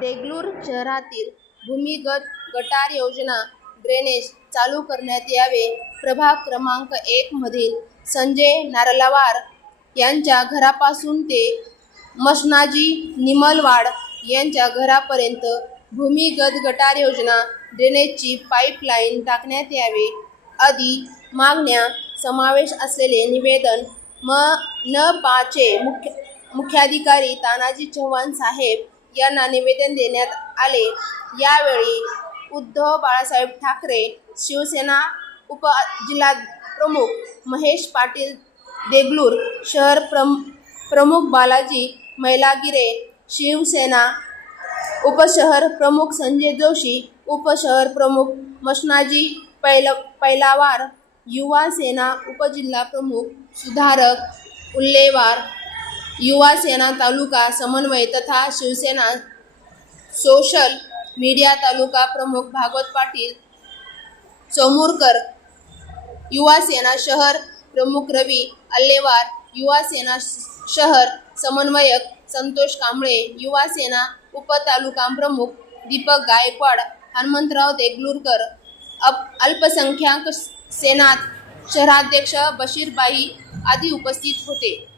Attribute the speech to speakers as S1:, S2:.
S1: देगलूर शहरातील भूमिगत गटार योजना ड्रेनेज चालू करण्यात यावे. प्रभाग क्रमांक एक मधील संजय नारलावार यांच्या घरापासून ते मशनाजी निमलवाड यांच्या घरापर्यंत भूमिगत गटार योजना ड्रेनेजची पाईपलाईन टाकण्यात यावे. आदी मागण्या समावेश असलेले निवेदन म न पाचे मुख्य मुख्याधिकारी तानाजी चव्हाण साहेब यांना निवेदन देण्यात आले. यावेळी उद्धव बाळासाहेब ठाकरे शिवसेना उप जिल्हा प्रमुख महेश पाटील देगलूर शहर प्रम प्रमुख बालाजी मैलागिरे शिवसेना उपशहर प्रमुख संजय जोशी उपशहर प्रमुख मशनाजी पैल पैलावार युवा सेना उपजिल्हा प्रमुख सुधारक उल्लेवार युवा सेना तालुका समन्वय तथा शिवसेना सोशल मीडिया तालुका प्रमुख भागवत पाटील चोमुरकर युवा सेना शहर प्रमुख रवी अल्लेवार युवा सेना श- शहर समन्वयक संतोष कांबळे युवा सेना उपतालुका प्रमुख दीपक गायकवाड हनुमंतराव देगलूरकर अप अल्पसंख्याक सेनात शहराध्यक्ष बशीरबाई आदी उपस्थित होते.